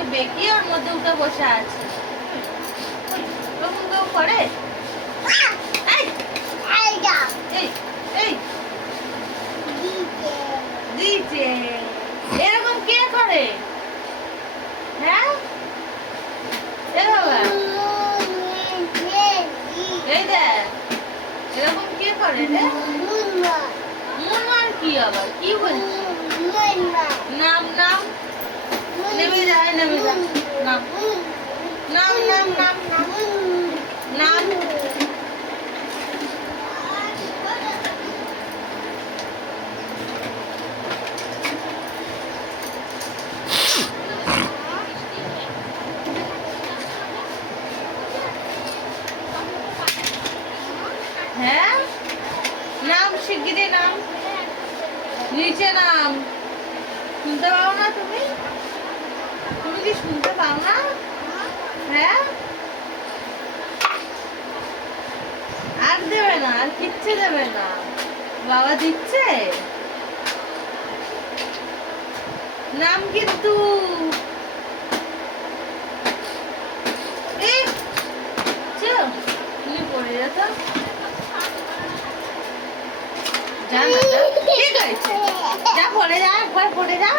ওকে বেঁকিয়ে ওর মধ্যে উঠে বসে আছে। ওরকম কেউ করে? এই এই এই দিচ্ছে। এরকম কে করে? হ্যাঁ এ বাবা, এই দেখ এরকম কে করে রে? মুনমার কি আবার কি বলছিস? নাম নাম নেমে যায়, নেমে যা। নাম নাম নাম নাম নাম নাম হ্যাঁ নাম শিগগিরি নাম, নিচে নাম। শুনতে পাও না তুমি? তুমি কি শুনতে পাও না? হ্যাঁ আর দেবে না, আর কিচ্ছু দেবে না। বাবা দিচ্ছে নাম কিন্তু। এই তুমি পড়ে যেত। যা না যা, ঠিক আছে যা পড়ে যা, একবার পড়ে যা।